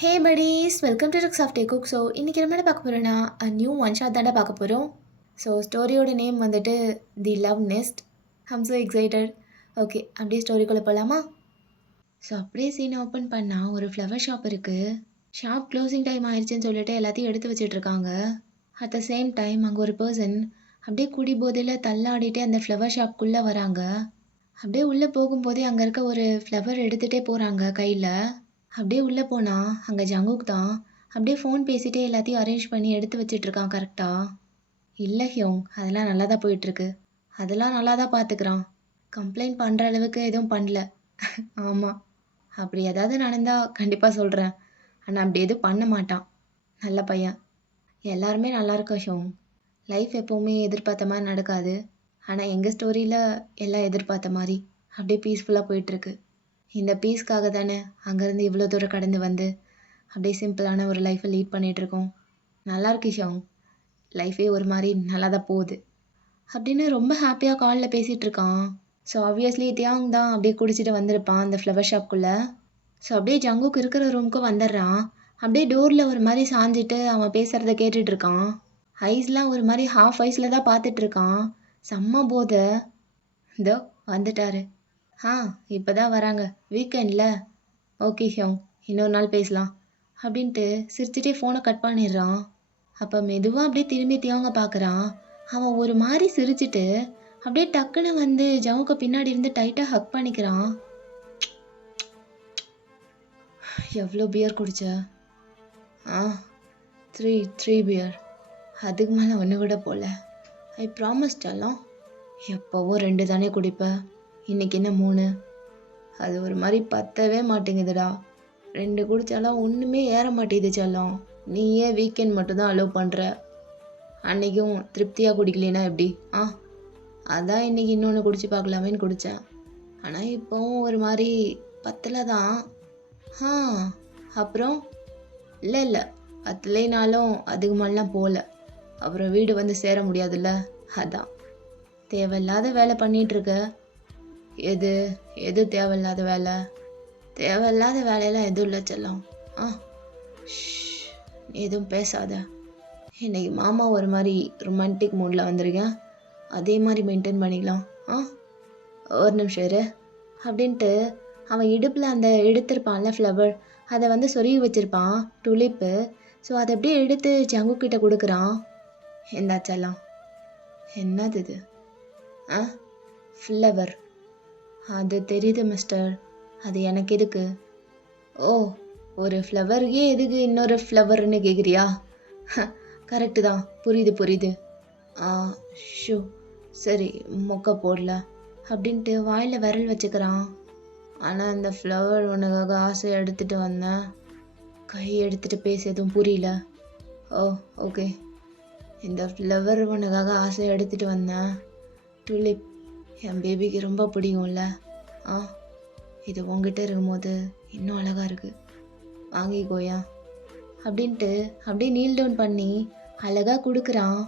Hey buddies, welcome to Rick's off day cook. So இன்றைக்கி நம்ம என்ன பார்க்க போகிறோன்னா நியூ ஒன் ஷாட் தாண்டா பார்க்க போகிறோம். ஸோ ஸ்டோரியோட நேம் வந்துட்டு the love nest. I'm so excited. Okay, அப்படியே ஸ்டோரிக்குள்ளே போகலாமா? ஸோ அப்படியே சீனை ஓப்பன் பண்ணால் ஒரு ஃப்ளவர் ஷாப் இருக்குது. ஷாப் க்ளோசிங் டைம் ஆயிடுச்சுன்னு சொல்லிட்டு எல்லாத்தையும் எடுத்து வச்சிட்ருக்காங்க. அட் த சேம் டைம் அங்கே ஒரு பர்சன் அப்படியே குடி போதையில் தள்ளாடிட்டே அந்த ஃப்ளவர் ஷாப்குள்ளே வராங்க. அப்படியே உள்ளே போகும்போதே அங்கே இருக்க ஒரு ஃப்ளவர் எடுத்துகிட்டே போகிறாங்க கையில். அப்படியே உள்ளே போனால் அங்கே ஜங்குக் தான் அப்படியே ஃபோன் பேசிகிட்டே எல்லாத்தையும் அரேஞ்ச் பண்ணி எடுத்து வச்சிட்ருக்கான் கரெக்டாக. இல்லை ஹியோங், அதெல்லாம் நல்லா தான் போயிட்டுருக்கு. அதெல்லாம் நல்லா தான் பார்த்துக்கிறான். கம்ப்ளைண்ட் பண்ணுற அளவுக்கு எதுவும் பண்ணல. ஆமாம், அப்படி ஏதாவது நடந்தால் கண்டிப்பாக சொல்கிறேன். ஆனால் அப்படி எதுவும் பண்ண மாட்டான். நல்ல பையன். எல்லாருமே நல்லா இருக்கோம் ஹியோங். லைஃப் எப்போவுமே எதிர்பார்த்த மாதிரி நடக்காது. ஆனால் எங்கள் ஸ்டோரியில் எல்லாம் எதிர்பார்த்த மாதிரி அப்படியே பீஸ்ஃபுல்லாக போயிட்டுருக்கு. இந்த பீஸ்க்காக தானே அங்கேருந்து இவ்வளோ தூரம் கடந்து வந்து அப்படியே சிம்பிளான ஒரு லைஃப்பை லீட் பண்ணிகிட்ருக்கோம். நல்லா இருக்கு ஷோங், லைஃபே ஒரு மாதிரி நல்லா தான் போகுது அப்படின்னு ரொம்ப ஹாப்பியாக காலில் பேசிகிட்டு இருக்கான். ஸோ ஆப்வியஸ்லி தியாங் தான் அப்படியே குடிச்சிட்டு வந்திருப்பான் அந்த ஃப்ளவர் ஷாப்குள்ளே. ஸோ அப்படியே ஜங்குக்கு இருக்கிற ரூமுக்கும் வந்துடுறான். அப்படியே டோரில் ஒரு மாதிரி சாஞ்சிட்டு அவன் பேசுகிறத கேட்டுட்ருக்கான். ஐஸ்லாம் ஒரு மாதிரி ஹாஃப் ஐஸில் தான் பார்த்துட்ருக்கான். செம்ம போதை. இதோ வந்துட்டாரு. இப்போ தான் வராங்க, வீக்கெண்டில். ஓகே ஹியோங், இன்னொரு நாள் பேசலாம் அப்படின்ட்டு சிரிச்சிட்டே ஃபோனை கட் பண்ணிடுறான். அப்போ மெதுவாக அப்படியே திரும்பி தியாங்க பார்க்குறான். அவன் ஒரு மாதிரி சிரிச்சிட்டு அப்படியே டக்குன்னு வந்து ஜவுக்கு பின்னாடி இருந்து டைட்டாக ஹக் பண்ணிக்கிறான். எவ்வளோ பியர் குடிச்ச? ஆ, த்ரீ பியர். அதுக்கு மேலே ஒன்று கூட போல. ஐ ப்ராமிஸ்டெல்லாம். எப்போவோ 2 தானே குடிப்பேன், இன்னைக்கு என்ன 3? அது ஒரு மாதிரி பத்தவே மாட்டேங்குதுடா. 2 குடித்தாலும் ஒன்றுமே ஏற மாட்டேங்குது செல்லம். நீ ஏன் வீக்கெண்ட் மட்டும்தான் அலோவ் பண்ணுற? அன்றைக்கும் திருப்தியாக குடிக்கலைன்னா எப்படி? அதான் இன்றைக்கி இன்னொன்று குடிச்சு பார்க்கலாமேன்னு குடித்தேன். ஆனால் இப்போவும் ஒரு மாதிரி பத்தலை தான். அப்புறம் இல்லை பத்தலைனாலும் அதுக்கு மேலாம் போகல. அப்புறம் வீடு வந்து சேர முடியாதுல்ல, அதான். தேவையில்லாத வேலை பண்ணிகிட்ருக்க. எது எது தேவையில்லாத வேலை? தேவையில்லாத வேலையெல்லாம் எதுவும் இல்லை செல்லம். எதுவும் பேசாத. இன்னைக்கு மாமா ஒரு மாதிரி ரொமான்டிக் மூடில் வந்திருக்கேன். அதே மாதிரி மெயின்டைன் பண்ணிக்கலாம். ஒரு நிமிஷம் இரு அப்படின்ட்டு அவன் இடுப்பில் அந்த எடுத்திருப்பான்ல ஃப்ளவர், அதை வந்து சொருகி வச்சுருப்பான், துளிப்பு. ஸோ அதை அப்படியே எடுத்து ஜங்குக்கிட்ட கொடுக்குறான். எந்தாச்செல்லாம். என்னது இது? ஃப்ளவர். அது தெரியுது மிஸ்டர், அது எனக்கு எதுக்கு? ஓ, ஒரு ஃப்ளவருக்கே எதுக்கு இன்னொரு ஃப்ளவர்னு கேட்குறியா? கரெக்டு தான், புரியுது. ஷூ, சரி, மொக்க போடல அப்படின்ட்டு வாயில் விரல் வச்சுக்கிறான். ஆனால் அந்த ஃப்ளவர் உனக்காக ஆசை எடுத்துகிட்டு வந்தேன். கை எடுத்துகிட்டு பேச எதுவும் புரியல. ஓ ஓகே, இந்த ஃப்ளவர் உனக்காக ஆசை எடுத்துகிட்டு வந்தேன். டுலிப் என் பேபிக்கு ரொம்ப பிடிக்கும்ல. இது உங்ககிட்ட இருக்கும்போது இன்னும் அழகாக இருக்குது, வாங்கிக்கோயா அப்படின்ட்டு அப்படியே நீல் டவுன் பண்ணி அழகாக கொடுக்குறான்.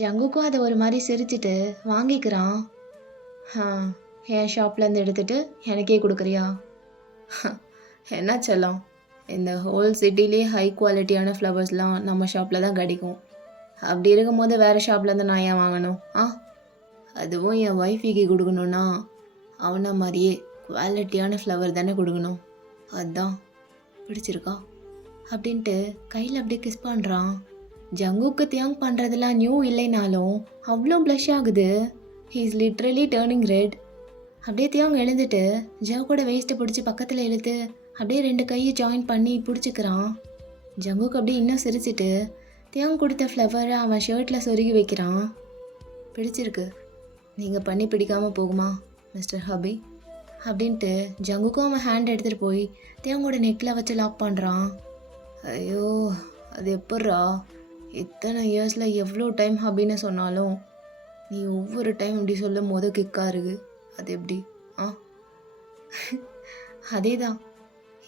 ஜங்குக்கும் அதை ஒரு மாதிரி சிரிச்சிட்டு வாங்கிக்கிறான். என் ஷாப்லேருந்து எடுத்துகிட்டு எனக்கே கொடுக்குறியா? என்ன செல்லம், இந்த ஹோல் சிட்டிலே ஹை குவாலிட்டியான ஃப்ளவர்ஸ்லாம் நம்ம ஷாப்பில் தான் கிடைக்கும். அப்படி இருக்கும்போது வேறு ஷாப்லேருந்து நான் ஏன் வாங்கணும்? அதுவும் என் ஒய்ஃபிக்கு கொடுக்கணுன்னா அவனை மாதிரியே குவாலிட்டியான ஃப்ளவர் தானே கொடுக்கணும். அதுதான் பிடிச்சிருக்கா அப்படின்ட்டு கையில் அப்படியே கிஸ் பண்ணுறான். ஜங்குக்கு தியாங் பண்ணுறதுலாம் நியூ இல்லைனாலும் அவ்வளோ ப்ளஷ் ஆகுது. He is literally turning red. அப்படியே தியாங் எழுந்துட்டு ஜங்குக்கோட வேஸ்ட்டை பிடிச்சி பக்கத்தில் இழுத்து அப்படியே 2 கையை ஜாயின் பண்ணி பிடிச்சிக்கிறான். ஜங்குக்கு அப்படியே இன்னும் சிரிச்சிட்டு தியாங் கொடுத்த ஃப்ளவரை அவன் ஷர்ட்டில் சொருகி வைக்கிறான். பிடிச்சிருக்கு, நீங்கள் பண்ணி பிடிக்காமல் போகுமா மிஸ்டர் ஹபி அப்படின்ட்டு ஜங்குக்கும் அவன் ஹேண்ட் எடுத்துகிட்டு போய் தியாங்கோட நெக்கில் வச்சு லாக் பண்ணுறான். ஐயோ, அது எப்பட்றா? இத்தனை இயர்ஸில் எவ்வளோ டைம் ஹபின்னு சொன்னாலும் நீ ஒவ்வொரு டைம் இப்படி சொல்லும் போது கிக்காக இருக்குது. அது எப்படி? அதே தான்,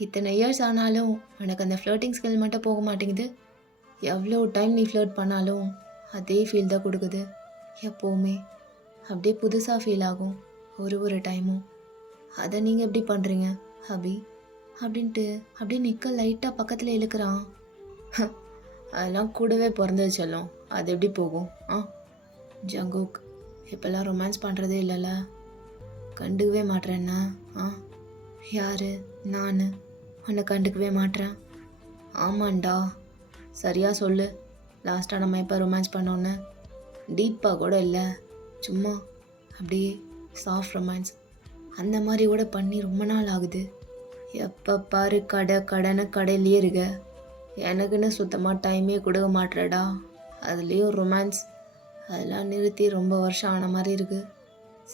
இத்தனை இயர்ஸ் ஆனாலும் உனக்கு அந்த ஃப்ளர்ட்டிங் ஸ்கில் மட்டும் போக மாட்டேங்குது. எவ்வளோ டைம் நீ ஃப்ளர்ட் பண்ணாலும் அதே ஃபீல் தான் கொடுக்குது எப்போவுமே. அப்படியே புதுசாக ஃபீல் ஆகும் ஒரு டைமும். அதை நீங்கள் எப்படி பண்ணுறீங்க ஹபி அப்படின்ட்டு அப்படியே நிற்க லைட்டாக பக்கத்தில் இழுக்கிறான். அதெல்லாம் கூடவே பிறந்தது செல்லம், அது எப்படி போகும்? ஜங்குக், இப்போல்லாம் ரொமான்ஸ் பண்ணுறதே இல்லைல்ல, கண்டுக்கவே மாட்டேறேன்னா? யாரு? நான் உன்னை கண்டுக்கவே மாட்டேறேன்? ஆமாண்டா, சரியாக சொல்லு. லாஸ்ட்டாக நம்ம எப்போ ரொமான்ஸ் பண்ணோன்னு? டீப்பாக கூட இல்லை, சும்மா அப்படியே சாஃப்ட் ரொமான்ஸ் அந்த மாதிரி கூட பண்ணி ரொம்ப நாள் ஆகுது. எப்போ பாரு கடைன்னு கடையிலேயே இருக்க, எனக்குன்னு சுத்தமாக டைமே கொடுக்க மாட்டேறடா. அதுலேயும் ரொமான்ஸ் அதெல்லாம் நிறுத்தி ரொம்ப வருஷம் ஆன மாதிரி இருக்குது.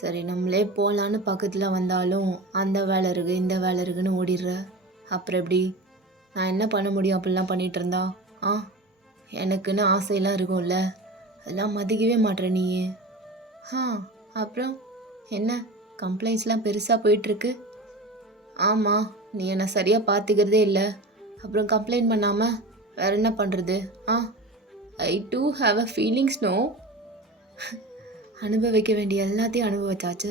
சரி நம்மளே போகலான்னு பக்கத்தில் வந்தாலும் அந்த வேலை இருக்குது இந்த வேலை இருக்குன்னு ஓடிடுற. அப்புறம் எப்படி? நான் என்ன பண்ண முடியும் அப்படிலாம் பண்ணிகிட்டு இருந்தா? எனக்குன்னு ஆசையெல்லாம் இருக்கும்ல, அதெல்லாம் மதிக்கவே மாட்டேற நீயே. அப்புறம் என்ன கம்ப்ளைண்ட்ஸ்லாம் பெருசாக போயிட்டுருக்கு? ஆமாம், நீ என்னை சரியாக பார்த்துக்கிறதே இல்லை, அப்புறம் கம்ப்ளைண்ட் பண்ணாமல் வேறு என்ன பண்ணுறது? I do have a feelings no. அனுபவிக்க வேண்டிய எல்லாத்தையும் அனுபவிச்சாச்சு,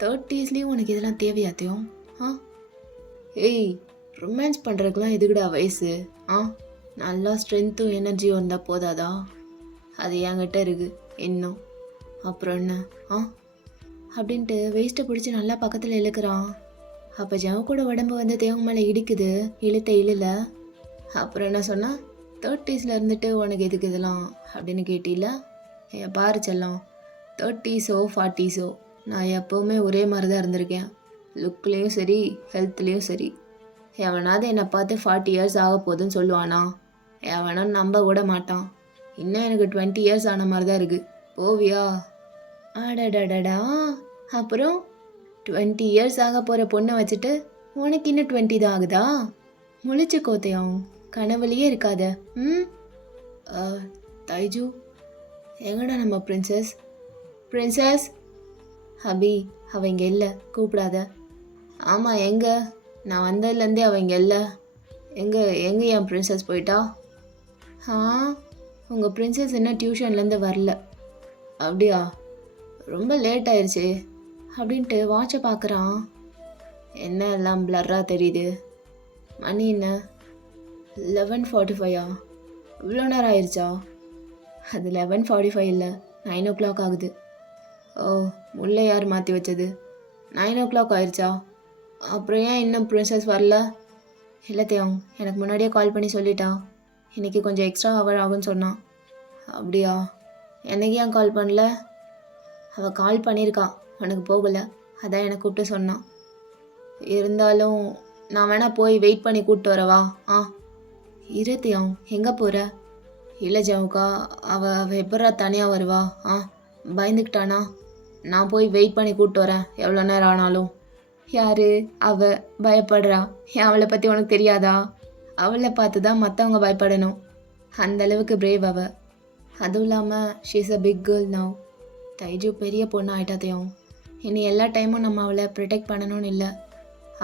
30ஸ்லேயும் உனக்கு இதெல்லாம் தேவையாத்தையும்? ஏய், ரொமான்ஸ் பண்ணுறதுக்கெலாம் எதுக்குடா வயசு? நல்லா ஸ்ட்ரென்த்தும் எனர்ஜியும் இருந்தால் போதாதா? அது என்கிட்ட இருக்குது இன்னும். அப்புறம் என்ன? அப்படின்ட்டு வேஸ்ட்டை பிடிச்சி நல்லா பக்கத்தில் இழுக்கிறான். அப்போ ஜவு கூட உடம்பு வந்து தேவங்க மேலே இடிக்குது, இழுத்த இழுல. அப்புறம் என்ன சொன்னா? 30ஸ்ல இருந்துட்டு உனக்கு எதுக்கு இதெல்லாம் அப்படின்னு கேட்டில? பாரு செல்லம், 30ஸோ 40ஸோ நான் எப்போவுமே ஒரே மாதிரி தான் இருந்திருக்கேன். லுக்லேயும் சரி ஹெல்த்லேயும் சரி. எவனாவது என்னை பார்த்து 40 இயர்ஸ் ஆக போகுதுன்னு சொல்லுவானா? எவனும் நம்ப கூட மாட்டான். இன்னும் எனக்கு 20 இயர்ஸ் ஆன மாதிரி தான் இருக்குது. போவியா? அடடடடா, அப்புறம் 20 இயர்ஸ் ஆக போகிற பொண்ணை வச்சுட்டு உனக்கு இன்னும் 20 தான் ஆகுதா? முழிச்சு கோத்தையும் கனவுலையே இருக்காத. தைஜு, எங்கடா நம்ம பிரின்சஸ்? பிரின்சஸ் ஹபி, அவ இங்கே இல்லை, கூப்பிடாத. ஆமாம், எங்கே? நான் வந்ததுலேருந்தே அவ இங்கே இல்லை. எங்கே என் பிரின்சஸ் போயிட்டா? உங்கள் பிரின்சஸ் இன்னும் டியூஷன்லேருந்து வரல. அப்படியா? ரொம்ப லேட் ஆயிடுச்சு அப்படின்ட்டு வாட்சை பார்க்குறான். என்ன எல்லாம் பிளர்ராக தெரியுது? மணி என்ன? 11:45. இவ்வளோ நேரம் ஆயிடுச்சா? அது 11:45 இல்லை, 9 o'clock ஆகுது. ஓ, முல்லை யார் மாற்றி வச்சது? 9 o'clock ஆயிடுச்சா? அப்புறம் ஏன் இன்னும் ப்ரின்சஸ் வரல? இல்லத்தையும் எனக்கு முன்னாடியே கால் பண்ணி சொல்லிட்டான், இன்றைக்கி கொஞ்சம் எக்ஸ்ட்ரா ஹவர் ஆகுன்னு சொன்னான். அப்படியா? எனக்கு ஏன் கால் பண்ணல? அவள் கால் பண்ணியிருக்கான், உனக்கு போகலை, அதான் எனக்கு கூப்பிட்டு சொன்னான். இருந்தாலும் நான் வேணா போய் வெயிட் பண்ணி கூப்பிட்டு வரவா? இருத்தியம், எங்கே போகிற? இல்லை ஜவுக்கா, அவள் எப்படா தனியாக வருவா? பயந்துக்கிட்டானா? நான் போய் வெயிட் பண்ணி கூப்பிட்டு வரேன், எவ்வளோ நேரம் ஆனாலும். யாரு அவள் பயப்படுறா? அவளை பற்றி உனக்கு தெரியாதா? அவளை பார்த்து தான் மற்றவங்க பயப்படணும், அந்த அளவுக்கு பிரேவ் அவள். அதுவும் இல்லாமல் she's a big girl now. Thaiju பெரிய பொண்ணு ஆகிட்டாத்தையும் இனி எல்லா டைமும் நம்ம அவளை ப்ரொடெக்ட் பண்ணணும்னு இல்லை.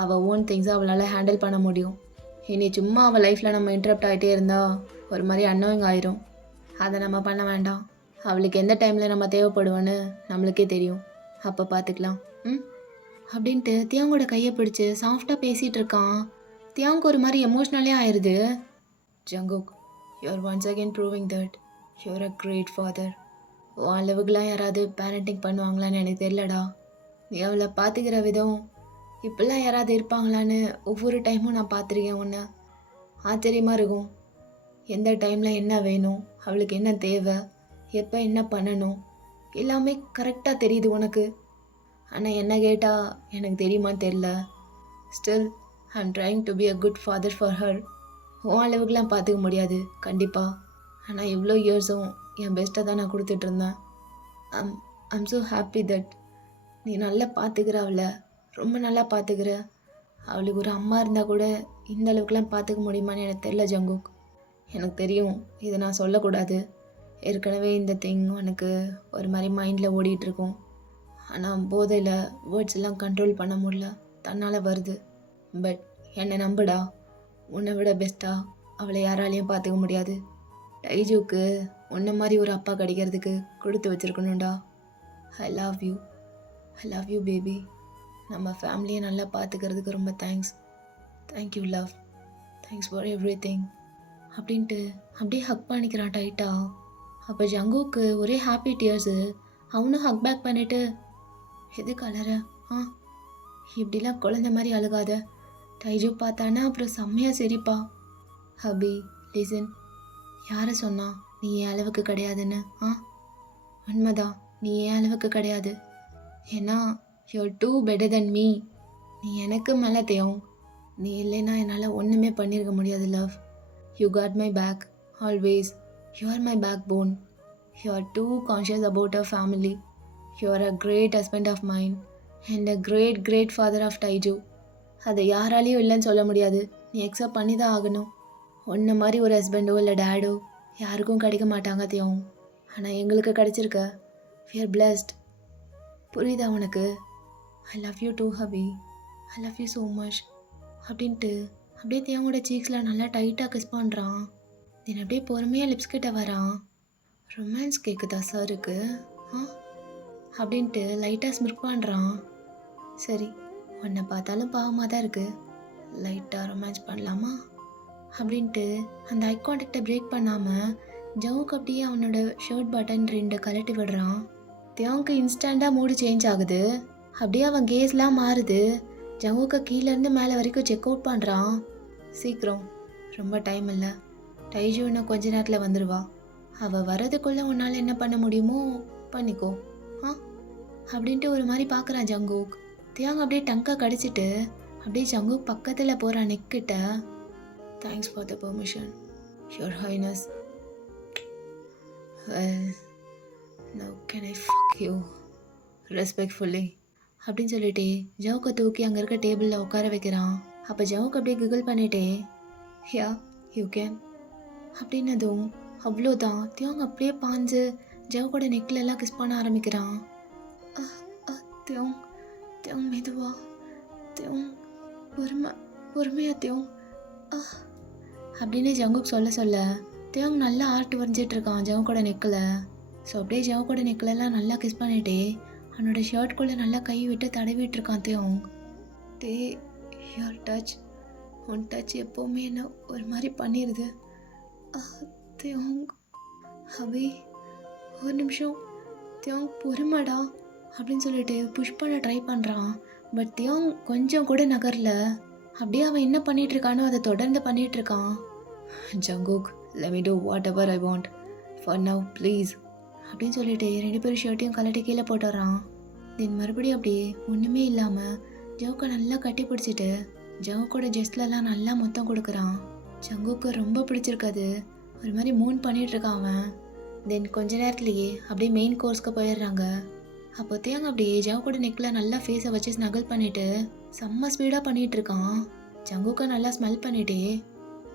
அவள் ஓன் திங்ஸை அவளால் ஹேண்டில் பண்ண முடியும். இனி சும்மா அவள் லைஃப்பில் நம்ம இன்டரப்ட் ஆகிட்டே இருந்தால் ஒரு மாதிரி அன்னோயிங் ஆயிரும். அதை நம்ம பண்ண வேண்டாம். அவளுக்கு எந்த டைமில் நம்ம தேவைப்படுவோன்னு நம்மளுக்கே தெரியும், அப்போ பார்த்துக்கலாம். அப்படின்ட்டு தியாங்கோட கையை பிடிச்சி சாஃப்டாக பேசிகிட்டு இருக்கான். தியாங்கு ஒரு மாதிரி எமோஷ்னலே ஆயிடுது. Jungkook, you're once again proving that you're a great father. உன் அளவுக்குலாம் யாராவது பேரண்டிங் பண்ணுவாங்களான்னு எனக்கு தெரியலடா. நீ அவளை பார்த்துக்கிற விதம், இப்படிலாம் யாராவது இருப்பாங்களான்னு ஒவ்வொரு டைமும் நான் பார்த்துருக்கேன். ஒன்று ஆச்சரியமாக இருக்கும். எந்த டைமில் என்ன வேணும், அவளுக்கு என்ன தேவை, எப்போ என்ன பண்ணணும், எல்லாமே கரெக்டாக தெரியுது உனக்கு. ஆனால் என்ன கேட்டால் எனக்கு தெரியுமான்னு தெரில. Still I am trying to be a good father for her. உன் அளவுக்குலாம் பார்த்துக்க முடியாது கண்டிப்பாக, ஆனால் இவ்வளோ இயர்ஸும் என் பெஸ்ட்டை தான் நான் கொடுத்துட்ருந்தேன். ஐம் ஸோ ஹாப்பி தட் நீ நல்லா பார்த்துக்கிற அவளை, ரொம்ப நல்லா பார்த்துக்கிற. அவளுக்கு ஒரு அம்மா இருந்தால் கூட இந்த அளவுக்குலாம் பார்த்துக்க முடியுமான்னு எனக்கு தெரியல ஜங்குக். எனக்கு தெரியும் இதை நான் சொல்லக்கூடாது. ஏற்கனவே இந்த திங் எனக்கு ஒரு மாதிரி மைண்டில் ஓடிட்டுருக்கும். ஆனால் போதையில் வேர்ட்ஸ் எல்லாம் கண்ட்ரோல் பண்ண முடியல, தன்னால் வருது. பட் என்னை நம்புடா, உன்னை விட பெஸ்ட்டாக அவளை யாராலையும் பார்த்துக்க முடியாது. டைஜுக்கு உன்ன மாதிரி ஒரு அப்பா கிடைக்கிறதுக்கு கொடுத்து வச்சுருக்கணும்டா. I love you baby. நம்ம ஃபேமிலியை நல்லா பார்த்துக்கிறதுக்கு ரொம்ப thanks. Thank you love, thanks for everything அப்படின்ட்டு அப்படியே ஹக் பண்ணிக்கிறான் டைட்டா. அப்போ ஜங்குக்கு ஒரே ஹாப்பி டியர்ஸு. அவனும் ஹக் பேக் பண்ணிட்டு, எது கலர ஆ இப்படிலாம் குழந்த மாதிரி அழுகாத. டைஜு பார்த்தானா அப்புறம் செம்மையாக சிரிப்பா. ஹபி லிசன், யாரை சொன்னா நீ என் அளவுக்கு கிடையாதுன்னு? உண்மைதான், நீ என் அளவுக்கு கிடையாது. ஏன்னா you're too better than me. நீ எனக்கு மேலே தேவும். நீ இல்லைன்னா என்னால் ஒன்றுமே பண்ணியிருக்க முடியாது love. You got my back always. You are my backbone. You are too conscious about our family. You are a great husband of mind and a great great father of Thaiju. அதை யாராலையும் இல்லைன்னு சொல்ல முடியாது. நீ accept பண்ணி தான் ஆகணும். உன்ன மாதிரி ஒரு ஹஸ்பண்டோ இல்லை டேடோ யாருக்கும் கிடைக்க மாட்டாங்க தேவும். ஆனால் எங்களுக்கு கிடைச்சிருக்க. we are blessed. புரியுதா உனக்கு? I love you too hubby. I love you so much அப்படின்ட்டு அப்படியே தேவோட சீக்ஸில் நல்லா டைட்டாக கிஸ் பண்ணுறான். தென் அப்படியே பொறுமையாக லிப்ஸ் கிட்ட வரான். ரொமான்ஸ் கேட்குதா சாருக்கு அப்படின்ட்டு லைட்டாக ஸ்மிர்க் பண்ணுறான். சரி, உன்னை பார்த்தாலும் பாவமாக தான் இருக்குது, லைட்டாக ரொமான்ஸ் பண்ணலாமா அப்படின்ட்டு அந்த ஐ கான்டாக்டை பிரேக் பண்ணாமல் ஜவுக்கு அப்படியே அவனோட ஷர்ட் பட்டன் 2 கழட்டி விடுறான். தேவுக்கு இன்ஸ்டண்ட்டாக மூடு சேஞ்ச் ஆகுது. அப்படியே அவன் கேஸ்லாம் மாறுது. ஜவுக்கு கீழேருந்து மேலே வரைக்கும் செக் அவுட் பண்ணுறான். சீக்கிரம், ரொம்ப டைம் இல்லை. டைஜு இன்னும் கொஞ்ச நேரத்தில் வந்துடுவா. அவள் வர்றதுக்குள்ளே உன்னால் என்ன பண்ண முடியுமோ பண்ணிக்கோ அப்படின்ட்டு ஒரு மாதிரி பார்க்குறான் ஜங்கூக். தியாங் அப்படியே டங்கா கடிச்சிட்டு அப்படியே ஜங்கூக் பக்கத்தில் போகிறான் நெக்கிட்ட. Thanks for the permission your highness. Well now can I fuck you respectfully அப்படின்னு சொல்லிட்டு ஜவுக்கை தூக்கி அங்கே இருக்க டேபிளில் உட்கார வைக்கிறான். அப்போ ஜவுக்கு அப்படியே கிகிள் பண்ணிட்டே யா யூ கேன் அப்படின்னதும் அவ்வளோதான். தியாங் அப்படியே பாஞ்சு ஜவுக்கோட நெக்லெல்லாம் கிஸ் பண்ண ஆரம்பிக்கிறான். தியோங் தியோங் மெதுவா, தியோங் பொறுமையா தியோங் அப்படின்னு ஜங்குக் சொல்ல தியோங் நல்லா ஆர்ட் வரைஞ்சிட்டு இருக்கான் ஜவுக்கோட நெக்கில். ஸோ அப்படியே ஜவுக்கோட நெக்கிலெல்லாம் நல்லா கிஸ் பண்ணிட்டே அவனோட ஷர்ட்குள்ளே நல்லா கை விட்டு தடவிட்டு இருக்கான் தியோங். யுவர் டச், உன் டச் எப்போவுமே என்ன ஒரு மாதிரி பண்ணிடுது. தியோங் ஹபி ஒரு நிமிஷம் தியோங் பொறுமைடா அப்படின்னு சொல்லிட்டு புஷ் பண்ண ட்ரை பண்ணுறான். பட் தியோங் கொஞ்சம் கூட நகரல. அப்படியே அவன் என்ன பண்ணிட்டு இருக்கானோ அதை தொடர்ந்து பண்ணிட்டு இருக்கான். Jungkook, let me do whatever I want for now please அப்படின்னு சொல்லிட்டு 2 பேரும் ஷர்ட்டையும் கலட்டி கீழே போட்டுறான். தென் மறுபடியும் அப்படியே ஒன்றுமே இல்லாமல் ஜவுக்கை நல்லா கட்டி பிடிச்சிட்டு ஜவுக்கோட ஜெஸ்ட்லலாம் நல்லா மொத்தம் கொடுக்குறான். ஜங்குக்கு ரொம்ப பிடிச்சிருக்காது. ஒரு மாதிரி மூன் பண்ணிட்டு இருக்கான் அவன். தென் கொஞ்ச நேரத்துலேயே அப்படியே மெயின் கோர்ஸ்க்கு போயிடுறாங்க. அப்போ தேங்க அப்படியே ஜவுக்கோட நெக்கில் நல்லா ஃபேஸை வச்சு ஸ்னகல் பண்ணிட்டு செம்ம ஸ்பீடாக பண்ணிகிட்டு இருக்கான். ஜங்குக்கை நல்லா ஸ்மெல் பண்ணிட்டே,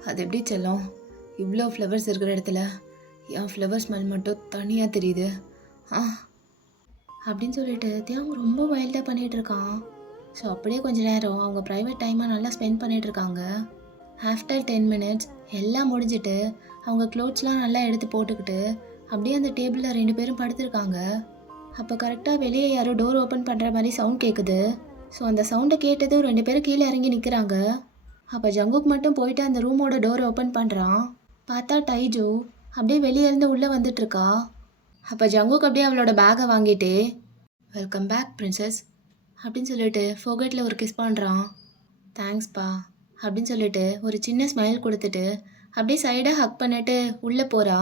அது எப்படி செல்லும், இவ்வளோ ஃப்ளவர்ஸ் இருக்கிற இடத்துல என் ஃப்ளவர் ஸ்மெல் மட்டும் தனியாக தெரியுது அப்படின்னு சொல்லிட்டு தேங்க ரொம்ப வைல்டாக பண்ணிகிட்டு இருக்கான். ஸோ அப்படியே கொஞ்ச நேரம் அவங்க ப்ரைவேட் டைமாக நல்லா ஸ்பெண்ட் பண்ணிகிட்டு இருக்காங்க. ஆஃப்டர் 10 minutes எல்லாம் முடிஞ்சிட்டு அவங்க க்ளோத்ஸ்லாம் நல்லா எடுத்து போட்டுக்கிட்டு அப்படியே அந்த டேபிளில் 2 பேரும் படுத்திருக்காங்க. அப்போ கரெக்டாக வெளியே யாரோ டோர் ஓப்பன் பண்ணுற மாதிரி சவுண்ட் கேட்குது. ஸோ அந்த சவுண்டை கேட்டதும் 2 பேரும் கீழே இறங்கி நிற்கிறாங்க. அப்போ ஜங்குக் மட்டும் போயிட்டு அந்த ரூமோட டோர் ஓப்பன் பண்ணுறான். பார்த்தா டைஜு அப்படியே வெளியே இருந்து உள்ளே வந்துட்டுருக்கா. அப்போ ஜங்குக் அப்படியே அவளோட பேக்கை வாங்கிட்டு வெல்கம் பேக் பிரின்சஸ் அப்படின்னு சொல்லிட்டு ஃபோகட்டில் ஒரு கிஸ் பண்ணுறான். தேங்க்ஸ்ப்பா அப்படின்னு சொல்லிட்டு ஒரு சின்ன ஸ்மைல் கொடுத்துட்டு அப்படியே சைடாக ஹக் பண்ணிட்டு உள்ளே போகிறா.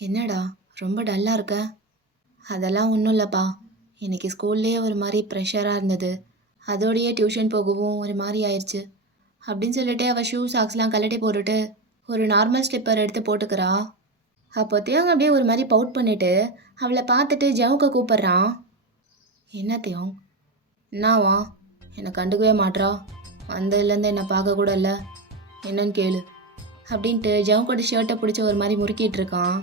என்னடா ரொம்ப டல்லாக இருக்க? அதெல்லாம் ஒன்றும் இல்லைப்பா, இன்றைக்கி ஸ்கூல்லேயே ஒரு மாதிரி ப்ரெஷராக இருந்தது, அதோடையே டியூஷன் போகவும் ஒரு மாதிரி ஆயிடுச்சு அப்படின்னு சொல்லிட்டு அவள் ஷூ சாக்ஸ்லாம் கழட்டி போட்டுட்டு ஒரு நார்மல் ஸ்லிப்பர் எடுத்து போட்டுக்கிறா. அப்போ தியோங் அப்படியே ஒரு மாதிரி பவுட் பண்ணிவிட்டு அவளை பார்த்துட்டு ஜவுக்க கூப்பிட்றான். என்ன தியோங், என்னவா என்னை கண்டுக்கவே மாட்றா, வந்ததுலேருந்து என்னை பார்க்க கூட இல்லை, என்னன்னு கேளு அப்படின்ட்டு ஜவுக்கோட ஷர்ட்டை பிடிச்சி ஒரு மாதிரி முறுக்கிட்டு இருக்கான்.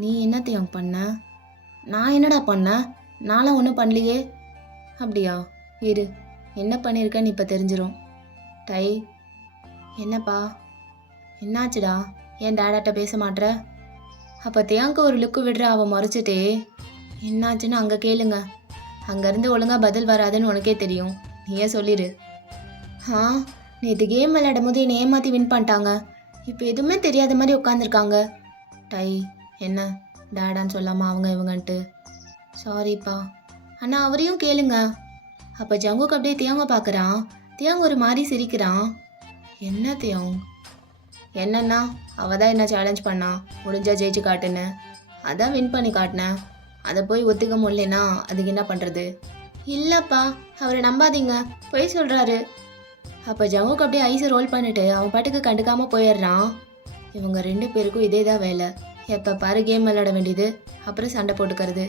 நீ என்ன தியோங் பண்ண? நான் என்னடா பண்ணேன்? நான்லாம் ஒன்றும் பண்ணலையே. அப்படியா, இரு என்ன பண்ணியிருக்கேன்னு இப்போ தெரிஞ்சிடும். டை, என்னப்பா என்னாச்சுடா, ஏன் டேடாட்ட பேச மாட்ற? அப்போ தியாங்க ஒரு லுக்கு விடுற அவன் முறைச்சிட்டே, என்னாச்சுன்னு அங்கே கேளுங்க, அங்கேருந்து ஒழுங்காக பதில் வராதுன்னு உனக்கே தெரியும், நீயே சொல்லிடு. நேற்று கேம் விளையாடும் போது என்னை ஏமாற்றி வின் பண்ணிட்டாங்க. இப்போ எதுவுமே தெரியாத மாதிரி உட்காந்துருக்காங்க. டை என்ன டேடான்னு சொல்லாமா அவங்க இவங்கன்ட்டு. சாரிப்பா. அண்ணா அவரையும் கேளுங்க. அப்போ ஜங்குக்கு அப்படியே தியாங்க பார்க்குறான். தியாங் ஒரு மாதிரி சிரிக்கிறான். என்ன தியாங்? என்னன்னா அவள் தான் என்ன சேலஞ்ச் பண்ணா, முடிஞ்சா ஜெயிச்சு காட்டுன்னு. அதான் வின் பண்ணி காட்டினேன். அதை போய் ஒத்துக்க முடியலனா அதுக்கு என்ன பண்ணுறது? இல்லைப்பா அவரை நம்பாதீங்க, பொய் சொல்கிறாரு. அப்போ ஜங்குக்கு அப்படியே ஐஸை ரோல் பண்ணிட்டு அவன் பாட்டுக்கு கண்டுக்காமல் போயிடுறான். இவங்க 2 பேருக்கும் இதே தான் வேலை. எப்போ பாரு கேம் விளையாட வேண்டியது, அப்புறம் சண்டை போட்டுக்கிறது,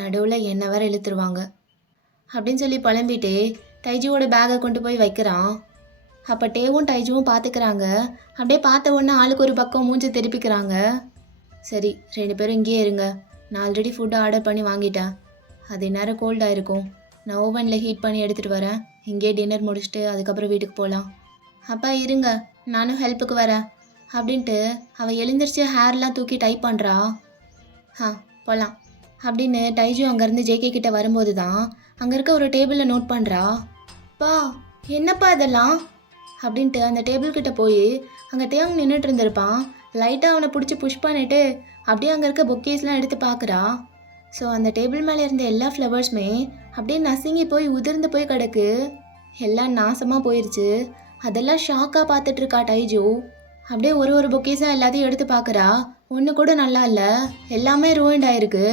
நடுவில் என்ன வேற இழுத்துருவாங்க அப்படின்னு சொல்லி புலம்பிட்டு டைஜுவோட பேக்கை கொண்டு போய் வைக்கிறான். அப்போ டேவும் டைஜுவும் பார்த்துக்கிறாங்க. அப்படியே பார்த்த உடனே ஆளுக்கு ஒரு பக்கம் மூஞ்சி திருப்பிக்கிறாங்க. சரி 2 பேரும் இங்கேயே இருங்க, நான் ஆல்ரெடி ஃபுட்டு ஆர்டர் பண்ணி வாங்கிட்டேன். அது நேரம் கோல்டாக இருக்கும், நான் ஓவனில் ஹீட் பண்ணி எடுத்துகிட்டு வரேன். இங்கேயே டின்னர் முடிச்சுட்டு அதுக்கப்புறம் வீட்டுக்கு போகலாம். அப்பா இருங்க, நானும் ஹெல்ப்புக்கு வரேன் அப்படின்ட்டு அவள் எழுந்திரிச்சு ஹேர்லாம் தூக்கி டைப் பண்ணுறா. போகலாம் அப்படின்னு டைஜு அங்கேருந்து ஜேகே கிட்ட வரும்போது தான் அங்கே இருக்க ஒரு டேபிளில் நோட் பண்ணுறா. பா என்னப்பா இதெல்லாம் அப்படின்ட்டு அந்த டேபிள் கிட்ட போய் அங்கே தேவங்க நின்றுட்டு இருந்திருப்பான். லைட்டாக அவனை பிடிச்சி புஷ் பண்ணிட்டு அப்படியே அங்கே இருக்க பொக்கேஸ்லாம் எடுத்து பார்க்குறா. ஸோ அந்த டேபிள் மேலே இருந்த எல்லா ஃப்ளவர்ஸுமே அப்படியே நசுங்கி போய் உதிர்ந்து போய் கிடக்கு. எல்லாம் நாசமாக போயிடுச்சு. அதெல்லாம் ஷாக்காக பார்த்துட்டு இருக்கா டைஜு. அப்படியே ஒரு பொக்கேஸாக எல்லாத்தையும் எடுத்து பார்க்குறா. ஒன்று கூட நல்லா இல்லை, எல்லாமே ரூயின்ட் ஆயிருக்கு.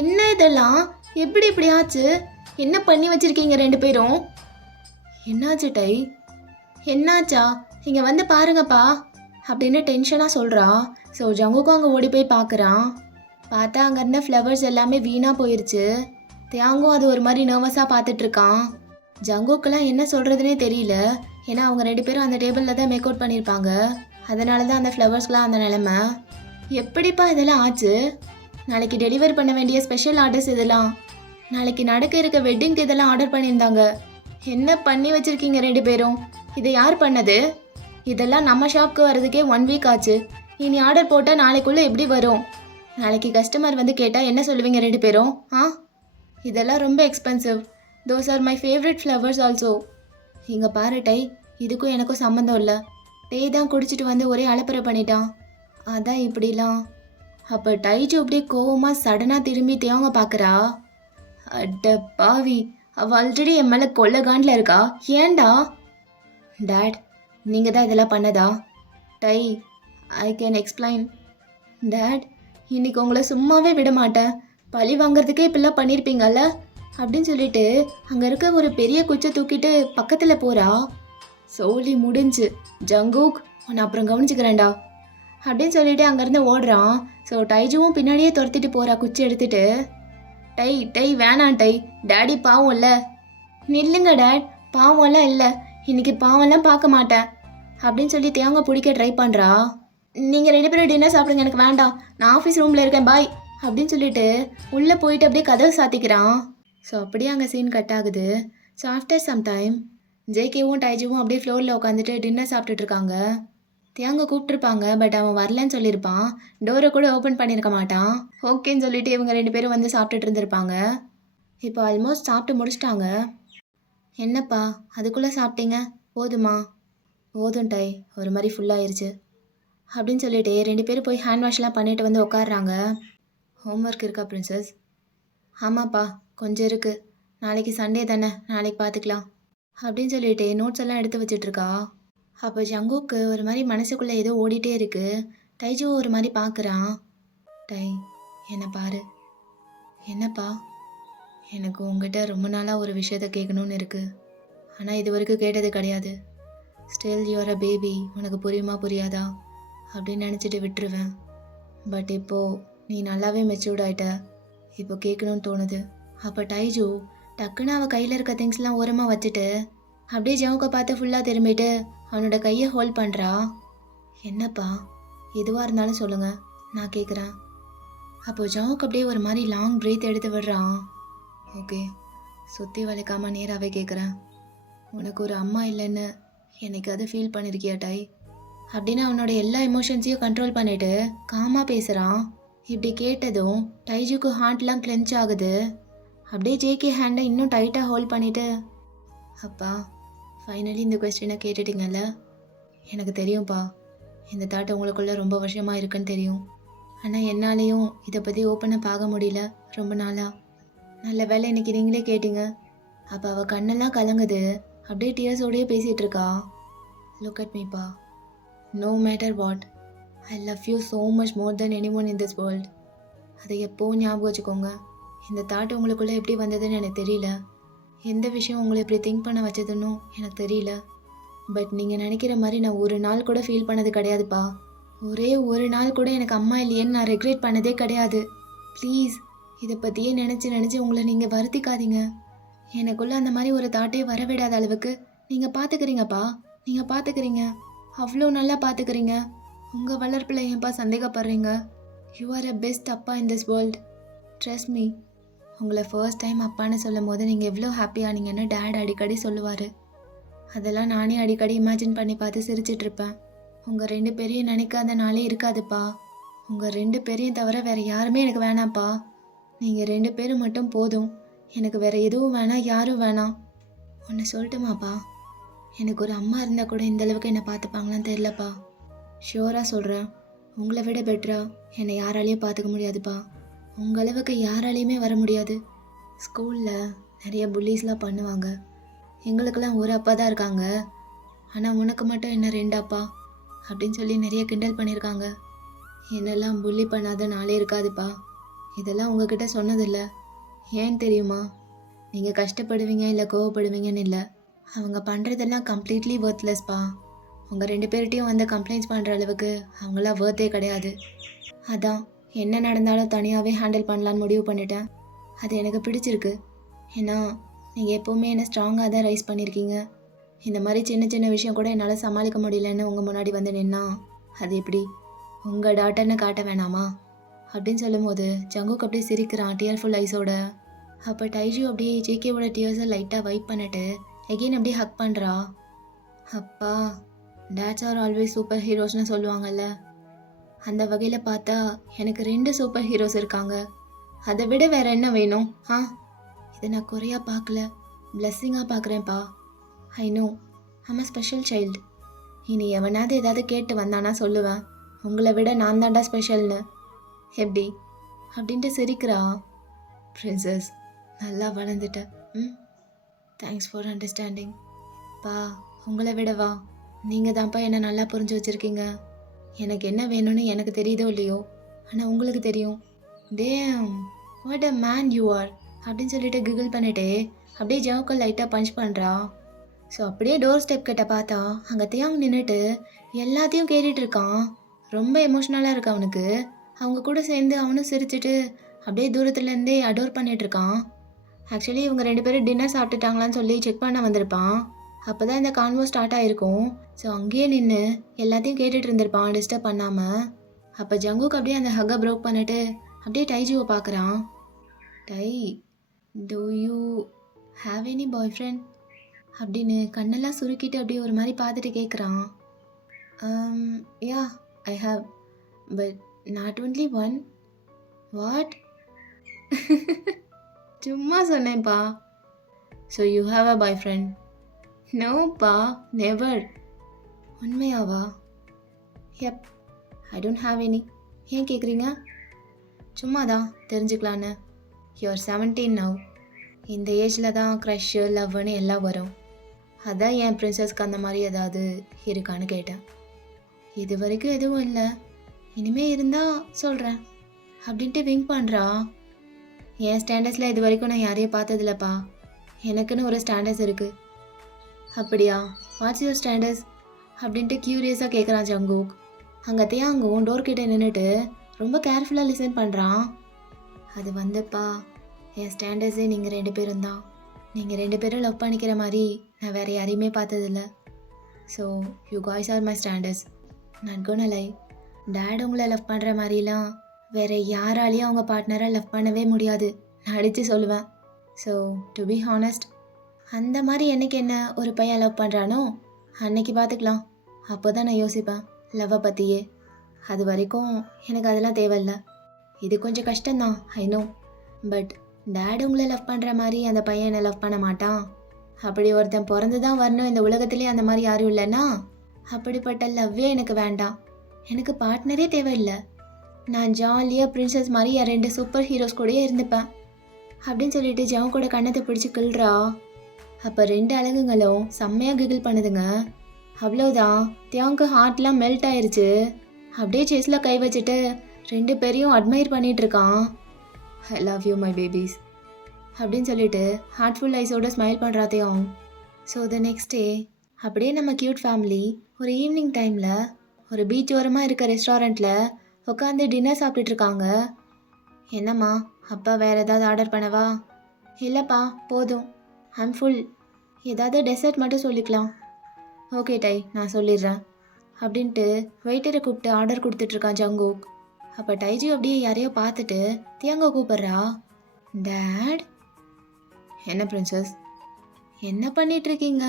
என்ன இதெல்லாம், எப்படி இப்படி ஆச்சு? என்ன பண்ணி வச்சுருக்கீங்க 2 பேரும்? என்னாச்சு டை? என்னாச்சா? இங்கே வந்து பாருங்கப்பா அப்படின்னு டென்ஷனாக சொல்கிறா. ஸோ ஜங்குக்கும் அங்கே ஓடி போய் பார்க்குறான். பார்த்தா அங்கே இருந்த ஃப்ளவர்ஸ் எல்லாமே வீணாக போயிடுச்சு. தியாங்கும் அது ஒரு மாதிரி நர்வஸாக பார்த்துட்ருக்கான். ஜங்குக்கெல்லாம் என்ன சொல்கிறதுனே தெரியல. ஏன்னா அவங்க 2 பேரும் அந்த டேபிளில் தான் மேக் அவுட் பண்ணியிருப்பாங்க. அதனால தான் அந்த ஃப்ளவர்ஸ்லாம் அந்த நிலமை. எப்படிப்பா இதெல்லாம் ஆச்சு? நாளைக்கு டெலிவரி பண்ண வேண்டிய ஸ்பெஷல் ஆர்டர்ஸ் இதெல்லாம், நாளைக்கு நடக்க இருக்க வெட்டிங்க்கு இதெல்லாம் ஆர்டர் பண்ணியிருந்தாங்க. என்ன பண்ணி வச்சுருக்கீங்க 2 பேரும்? இதை யார் பண்ணது? இதெல்லாம் நம்ம ஷாப்க்கு வர்றதுக்கே 1 வீக் ஆச்சு. இனி ஆர்டர் போட்டால் நாளைக்குள்ளே எப்படி வரும்? நாளைக்கு கஸ்டமர் வந்து கேட்டால் என்ன சொல்லுவீங்க 2 பேரும்? இதெல்லாம் ரொம்ப expensive. Those are my favourite flowers also. இங்கே பாரு டை, இதுக்கும் எனக்கும் சம்மந்தம் இல்லை. டே தான் குடிச்சிட்டு வந்து ஒரே அலப்பறை பண்ணிட்டான், அதான் இப்படிலாம். அப்போ டைஜு அப்படியே கோவமாக சடனாக திரும்பி தேவங்க பார்க்குறா. அட பாவி, அவள் ஆல்ரெடி என் மேலே கொள்ளகாண்டில் இருக்கா. ஏண்டா? டேட் நீங்கள் தான் இதெல்லாம் பண்ணதா? Tie I can explain. Date இன்னைக்கு உங்களை சும்மாவே விட மாட்டேன், பழி வாங்கிறதுக்கே இப்படிலாம் பண்ணியிருப்பீங்கல்ல அப்படின்னு சொல்லிட்டு அங்கே இருக்க ஒரு பெரிய குச்சை தூக்கிட்டு பக்கத்தில் போகிறா. சோலி முடிஞ்சு ஜங்கூக், உன்னை அப்புறம் கவனிச்சுக்கிறேன்டா அப்படின்னு சொல்லிட்டு அங்கேருந்து ஓடுறான். ஸோ டைஜுவும் பின்னாடியே துரத்திட்டு போகிறா குச்சி எடுத்துட்டு. டை வேணாம் டை, டேடி பாவம்ல. நில்லுங்க டேட், பாவம்லாம் இல்லை, இன்னைக்கு பாவம்லாம் பார்க்க மாட்டேன் அப்படின்னு சொல்லி தேங்க பிடிக்க ட்ரை பண்ணுறா. நீங்கள் 2 பேரும் டின்னர் சாப்பிடுங்க, எனக்கு வேண்டாம், நான் ஆஃபீஸ் ரூமில் இருக்கேன், பாய் அப்படின்னு சொல்லிட்டு உள்ளே போயிட்டு அப்படியே கதவை சாத்திக்கிறான். ஸோ அப்படியே அங்கே சீன் கட் ஆகுது. ஸோ ஆஃப்டர் சம் டைம் ஜேகேவும் டைஜுவும் அப்படியே ஃப்ளோரில் உட்காந்துட்டு டின்னர் சாப்பிட்டுட்டு இருக்காங்க. தேங்க கூப்பிட்டுருப்பாங்க, பட் அவன் வரலன்னு சொல்லியிருப்பான். டோரை கூட ஓப்பன் பண்ணியிருக்க மாட்டான். ஓகேன்னு சொல்லிட்டு இவங்க 2 பேரும் வந்து சாப்பிட்டுட்டு இருந்திருப்பாங்க. இப்போ ஆல்மோஸ்ட் சாப்பிட்டு முடிச்சிட்டாங்க. என்னப்பா அதுக்குள்ளே சாப்பிட்டீங்க, போதுமா? போதும் டை, ஒரு மாதிரி ஃபுல்லாகிருச்சு அப்படின்னு சொல்லிட்டு 2 பேரும் போய் ஹேண்ட் வாஷ்லாம் பண்ணிட்டு வந்து உட்காடுறாங்க. ஹோம்ஒர்க் இருக்கா பிரின்சஸ்? ஆமாப்பா கொஞ்சம் இருக்குது, நாளைக்கு சண்டே தானே, நாளைக்கு பார்த்துக்கலாம் அப்படின்னு சொல்லிட்டு நோட்ஸ் எல்லாம் எடுத்து வச்சிட்ருக்கா. அப்போ ஜங்குக்கு ஒரு மாதிரி மனசுக்குள்ளே ஏதோ ஓடிட்டே இருக்குது. டைஜு ஒரு மாதிரி பார்க்குறான். டை என்ன பாரு. என்னப்பா? எனக்கு உங்ககிட்ட ரொம்ப நாளாக ஒரு விஷயத்த கேட்கணுன்னு இருக்குது, ஆனால் இது வரைக்கும் கேட்டது கிடையாது. ஸ்டில் யூஆர் அ பேபி, உனக்கு புரியுமா புரியாதா அப்படின்னு நினச்சிட்டு விட்டுருவேன். பட் இப்போது நீ நல்லாவே மெச்சூர்ட் ஆகிட்ட, இப்போ கேட்கணும்னு தோணுது. அப்போ டைஜு டக்குன்னு அவள் கையில் இருக்க திங்ஸ்லாம் ஓரமாக வச்சுட்டு அப்படியே ஜவுக்க பார்த்து ஃபுல்லாக திரும்பிட்டு அவனோட கையை ஹோல்ட் பண்ணுறா. என்னப்பா எதுவாக இருந்தாலும் சொல்லுங்கள், நான் கேட்குறேன். அப்போது ஜவுக்கு அப்படியே ஒரு மாதிரி லாங் ப்ரீத் எடுத்து விடுறான். ஓகே, சுற்றி வளைக்காமல் நேராகவே கேட்குறேன். உனக்கு ஒரு அம்மா இல்லைன்னு எனக்கு அதை ஃபீல் பண்ணியிருக்கியா டை அப்படின்னு அவனோட எல்லா எமோஷன்ஸையும் கண்ட்ரோல் பண்ணிவிட்டு காமாக பேசுகிறான். இப்படி கேட்டதும் டைஜுக்கு ஹார்ட்லாம் கிளென்ச் ஆகுது. அப்படியே ஜேகே ஹேண்டை இன்னும் டைட்டாக ஹோல்ட் பண்ணிவிட்டு, அப்பா ஃபைனலி இந்த கொஸ்டினை கேட்டுட்டீங்கல்ல. எனக்கு தெரியும்ப்பா, இந்த தாட் உங்களுக்குள்ள ரொம்ப வருஷமாக இருக்குன்னு தெரியும். ஆனால் என்னாலேயும் இதை பற்றி ஓப்பனாக பார்க்க முடியல ரொம்ப நாளாக. நல்ல வேளை இன்னைக்கு நீங்களே கேட்டீங்க. அப்போ அவள் கண்ணெல்லாம் கலங்குது, அப்படியே டியர்ஸோடையே பேசிகிட்டு இருக்கா. லுக் அட் மீப்பா. No matter what, I love you so much more than any one in this world. அதை எப்போவும் ஞாபகம் வச்சுக்கோங்க. இந்த தாட் உங்களுக்குள்ளே எப்படி வந்ததுன்னு எனக்கு தெரியல. எந்த விஷயம் உங்களை இப்படி திங்க் பண்ண வச்சதுன்னு எனக்கு தெரியல. பட் நீங்கள் நினைக்கிற மாதிரி நான் ஒரு நாள் கூட ஃபீல் பண்ணது கிடையாதுப்பா. ஒரே ஒரு நாள் கூட எனக்கு அம்மா இல்லையேன்னு நான் ரெக்ரெட் பண்ணதே கிடையாது. ப்ளீஸ் இதை பற்றியே நினச்சி உங்களை நீங்கள் வருத்திக்காதீங்க. எனக்குள்ளே அந்த மாதிரி ஒரு தாட்டே வரவிடாத அளவுக்கு நீங்கள் பார்த்துக்கிறீங்கப்பா. நீங்கள் பார்த்துக்கிறீங்க, அவ்வளோ நல்லா பார்த்துக்கிறீங்க. உங்கள் வளர்ப்பில் ஏன்ப்பா சந்தேகப்படுறீங்க? யூ ஆர் அ பெஸ்ட் அப்பா இன் திஸ் வேர்ல்ட். Trust me. உங்களை ஃபர்ஸ்ட் டைம் அப்பான்னு சொல்லும் போது நீங்கள் எவ்வளோ ஹாப்பியானீங்கன்னு டேட் அடிக்கடி சொல்லுவார். அதெல்லாம் நானே அடிக்கடி இமேஜின் பண்ணி பார்த்து சிரிச்சிட்ருப்பேன். உங்கள் 2 பேரையும் நினைக்காத நாளே இருக்காதுப்பா. உங்கள் 2 பேரையும் தவிர வேறு யாருமே எனக்கு வேணாம்ப்பா. நீங்கள் 2 பேரும் மட்டும் போதும். எனக்கு வேறு எதுவும் வேணாம், யாரும் வேணாம். ஒன்று சொல்லட்டுமாப்பா, எனக்கு ஒரு அம்மா இருந்தால் கூட இந்த அளவுக்கு என்னை பார்த்துப்பாங்களான்னு தெரிலப்பா. ஷியோராக சொல்கிறேன், உங்களை விட பெட்டராக என்னை யாராலையும் பார்த்துக்க முடியாதுப்பா. உங்கள் அளவுக்கு யாராலையுமே வர முடியாது. ஸ்கூலில் நிறைய புல்லீஸ்லாம் பண்ணுவாங்க. எங்களுக்கெல்லாம் ஒரு அப்பா தான் இருக்காங்க, ஆனால் உனக்கு மட்டும் என்ன 2 அப்பா அப்படின்னு சொல்லி நிறைய கிண்டல் பண்ணியிருக்காங்க. என்னெல்லாம் புல்லி பண்ணாத நாளே இருக்காதுப்பா. இதெல்லாம் உங்ககிட்ட சொன்னதில்ல. ஏன் தெரியுமா? நீங்கள் கஷ்டப்படுவீங்க இல்லை கோவப்படுவீங்கன்னு இல்லை, அவங்க பண்ணுறதெல்லாம் கம்ப்ளீட்லி ஒர்த்லெஸ்ப்பா. உங்கள் 2 பேர்கிட்டையும் வந்து கம்ப்ளைண்ட்ஸ் பண்ணுற அளவுக்கு அவங்களாம் ஒர்த்தே கிடையாது. அதான் என்ன நடந்தாலும் தனியாகவே ஹேண்டில் பண்ணலான்னு முடிவு பண்ணிட்டேன். அது எனக்கு பிடிச்சிருக்கு. ஏன்னா நீங்கள் எப்போவுமே என்ன ஸ்ட்ராங்காக தான் ரைஸ் பண்ணியிருக்கீங்க. இந்த மாதிரி சின்ன சின்ன விஷயம் கூட என்னால் சமாளிக்க முடியலன்னு உங்கள் முன்னாடி வந்து நின்னா அது எப்படி? உங்கள் டாட்டர்னு காட்ட வேணாமா அப்படின்னு சொல்லும்போது ஜங்குக்கு அப்படியே சிரிக்கிறான் டியர்ஃபுல் ஐஸோட. அப்போ டைஜு அப்படியே ஜேகேவோட டியர்ஸை லைட்டாக வைப் பண்ணிட்டு எகெயின் அப்படியே ஹக் பண்ணுறா. அப்பா, டேட்ஸ் ஆர் ஆல்வேஸ் சூப்பர் ஹீரோஸ்னு சொல்லுவாங்கல்ல, அந்த வகையில் பார்த்தா எனக்கு 2 சூப்பர் ஹீரோஸ் இருக்காங்க. அதை விட வேற என்ன வேணும்? இதை நான் குறையாக பார்க்கல, பிளெஸ்ஸிங்காக பார்க்குறேன்ப்பா. I know I'm a special child. இனி எவனாவது ஏதாவது கேட்டு வந்தானா சொல்லுவேன், உங்களை விட நான் தாண்டா ஸ்பெஷல்னு. எப்படி அப்படின்ட்டு சிரிக்கிறா. பிரின்சஸ், நல்லா வளர்ந்துட்ட. Thanks for understanding. பா, உங்களை விடவா நீங்கள் தான்ப்பா என்னை நல்லா புரிஞ்சு வச்சுருக்கீங்க. எனக்கு என்ன வேணும்னு எனக்கு தெரியுதோ இல்லையோ, ஆனால் உங்களுக்கு தெரியும். Damn, what a man you are அப்படின்னு சொல்லிட்டு கிகிள் பண்ணிட்டே அப்படியே ஜவுக்கல் லைட்டாக பஞ்ச் பண்ணுறா. ஸோ அப்படியே டோர் ஸ்டெப் கிட்ட பார்த்தா அங்கே தியாங் நின்றுட்டு எல்லாத்தையும் கேட்டுட்டு இருக்கான். ரொம்ப எமோஷ்னலாக இருக்கு அவனுக்கு. அவங்க கூட சேர்ந்து அவனும் சிரிச்சிட்டு அப்படியே தூரத்துலேருந்தே அடோர் பண்ணிட்டு இருக்கான். ஆக்சுவலி இவங்க 2 பேரும் டின்னர் சாப்பிட்டுட்டாங்களான்னு சொல்லி செக் பண்ண வந்திருப்பான். அப்போ தான் இந்த கான்வோ ஸ்டார்ட் ஆகிருக்கும். ஸோ அங்கேயே நின்று எல்லாத்தையும் கேட்டுட்டு இருந்திருப்பான் டிஸ்டர்ப் பண்ணாமல். அப்போ ஜங்குக்கு அப்படியே அந்த ஹக்கை ப்ரோக் பண்ணிட்டு அப்படியே டைஜுவை பார்க்குறான். டை, do you have any boyfriend அப்படின்னு கண்ணெல்லாம் சுருக்கிட்டு அப்படியே ஒரு மாதிரி பார்த்துட்டு கேட்குறான். Yeah, I have, but not only one. What? சும்மா சொன்னேன்ப்பா. So you have a boyfriend? நோப்பா, நெவர். உண்மையாவா? எப், ஐ டோன்ட் ஹாவ் எனி. ஏன் கேட்குறீங்க? சும்மா தான் தெரிஞ்சுக்கலான்னு. You are 17 now. இந்த ஏஜில் தான் க்ரஷ்ஷு லவ்னு எல்லாம் வரும். அதான் என் பிரின்சஸ்க்கு அந்த மாதிரி ஏதாவது இருக்கான்னு கேட்டேன். இது வரைக்கும் எதுவும் இல்லை, இனிமேல் இருந்தால் சொல்கிறேன் அப்படின்ட்டு விங்க் பண்ணுறா. என் ஸ்டாண்டர்ட்ஸில் இது வரைக்கும் நான் யாரையும் பார்த்ததில்லப்பா. எனக்குன்னு ஒரு ஸ்டாண்டர்ட்ஸ் இருக்குது. அப்படியா? வாட்ஸ் யுவர் ஸ்டாண்டர்ட்ஸ் அப்படின்ட்டு க்யூரியஸாக கேட்குறான் ஜங்கூக். அங்கே தியாங்கும் டோர்கிட்ட நின்றுட்டு ரொம்ப கேர்ஃபுல்லாக லிசன் பண்ணுறான். அது வந்துப்பா, என் ஸ்டாண்டர்ட்ஸே நீங்கள் 2 பேரும் தான். நீங்கள் 2 பேரும் லவ் பண்ணிக்கிற மாதிரி நான் வேறு யாரையுமே பார்த்ததில்ல. So you guys are my standards. Not gonna lie, dad உங்களை லவ் பண்ணுற மாதிரிலாம் வேறு யாராலையும் அவங்க பார்ட்னரை லவ் பண்ணவே முடியாது, நான் அடித்து சொல்லுவேன். ஸோ டு பி ஹானஸ்ட், அந்த மாதிரி என்னைக்கு என்ன ஒரு பையன் லவ் பண்ணுறானோ அன்னைக்கு பார்த்துக்கலாம். அப்போ தான் நான் யோசிப்பேன் லவ்வை பற்றியே. அது வரைக்கும் எனக்கு அதெல்லாம் தேவையில்லை. இது கொஞ்சம் கஷ்டம்தான், ஐ நோ. பட் டேட் உங்களை லவ் பண்ணுற மாதிரி அந்த பையன் என்னை லவ் பண்ண மாட்டான். அப்படி ஒருத்தன் பிறந்து தான் வரணும் இந்த உலகத்திலே அந்த மாதிரி யாரும் இல்லைன்னா அப்படிப்பட்ட லவ்வே எனக்கு வேண்டாம். எனக்கு பார்ட்னரே தேவையில்லை. நான் ஜாலியாக பிரின்சஸ் மாதிரி என் 2 சூப்பர் ஹீரோஸ் கூடயே இருந்துப்பேன் அப்படின்னு சொல்லிட்டு ஜெவன் கூட கண்ணத்தை பிடிச்சி கிள்றா. அப்போ 2 அழகுங்களும் செம்மையாக கிகிள் பண்ணுதுங்க. அவ்வளோதான், தியாங்க்கு ஹார்ட்லாம் மெல்ட் ஆயிருச்சு. அப்படியே செஸ்ஸில் கை வச்சுட்டு 2 பேரையும் அட்மையர் பண்ணிட்டு இருக்கான். ஐ லவ் யூ மை பேபிஸ் அப்படின்னு சொல்லிட்டு ஹார்ட்ஃபுல் ஐஸோட ஸ்மைல் பண்ணுறா தியாங். ஸோ த நெக்ஸ்ட் டே அப்படியே நம்ம க்யூட் ஃபேமிலி ஒரு ஈவினிங் டைமில் ஒரு பீச் ஓரமாக இருக்க ரெஸ்டாரண்ட்டில் உட்காந்து டின்னர் சாப்பிட்டுட்டு இருக்காங்க. என்னம்மா, அப்பா வேறு ஏதாவது ஆர்டர் பண்ணவா? இல்லைப்பா, போதும், ஐம் ஃபுல். ஏதாவது டெசர்ட் மட்டும் சொல்லிக்கலாம். ஓகே டை, நான் சொல்லிடுறேன் அப்படின்ட்டு வெயிட்டரை கூப்பிட்டு ஆர்டர் கொடுத்துட்ருக்கான் ஜங்குக். அப்போ டைஜி அப்படியே யாரையோ பார்த்துட்டு தியாங்க கூப்பிட்றா. டேட். என்ன பிரின்சஸ், என்ன பண்ணிகிட்ருக்கீங்க?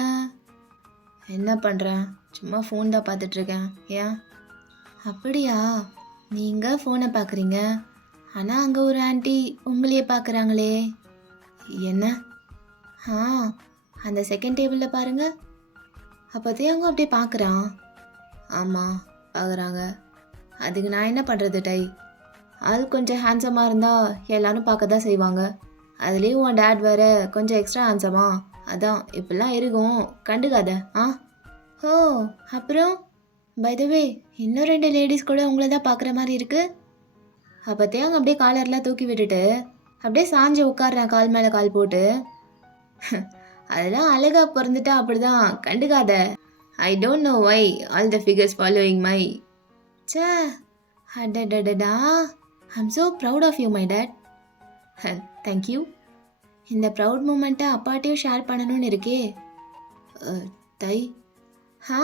என்ன பண்ணுறேன், சும்மா ஃபோன் தான் பார்த்துட்ருக்கேன். ஏன்? அப்படியா, நீங்கள் ஃபோனை பார்க்குறீங்க, ஆனால் அங்கே ஒரு ஆண்டி உங்களையே பார்க்குறாங்களே. என்ன? ஆ, அந்த செகண்ட் டேபிளில் பாருங்கள். அப்போ தியாங்க அப்படியே பார்க்குறான். ஆமாம், பார்க்குறாங்க. அதுக்கு நான் என்ன பண்ணுறது டை? ஆள் கொஞ்சம் ஹேண்ட்ஸமாக இருந்தால் எல்லாரும் பார்க்க தான் செய்வாங்க. அதுலேயும் உன் டேட் வேறு கொஞ்சம் எக்ஸ்ட்ரா ஹேண்ட்ஸமா, அதான் இப்படிலாம் இருக்கும், கண்டுக்காத. ஆ ஓ, அப்புறம் பை த வே இன்னும் 2 லேடிஸ் கூட உங்களை தான் பார்க்குற மாதிரி இருக்குது. அப்போ தேங்க அப்படியே காலர்லாம் தூக்கி விட்டுட்டு அப்படியே சாஞ்சு உட்காடுறேன் கால் மேலே கால் போட்டு. அதெல்லாம் அழகாக பிறந்துட்டா அப்படி தான், கண்டுக்காத. I don't know why all the figures following my. Say, அடடடடா, I'm so proud of you my dad. Thank you. இந்த ப்ரவுட் மூமெண்ட்டை அப்பாட்டையும் ஷேர் பண்ணணும்னு இருக்கே. தை. ஆ,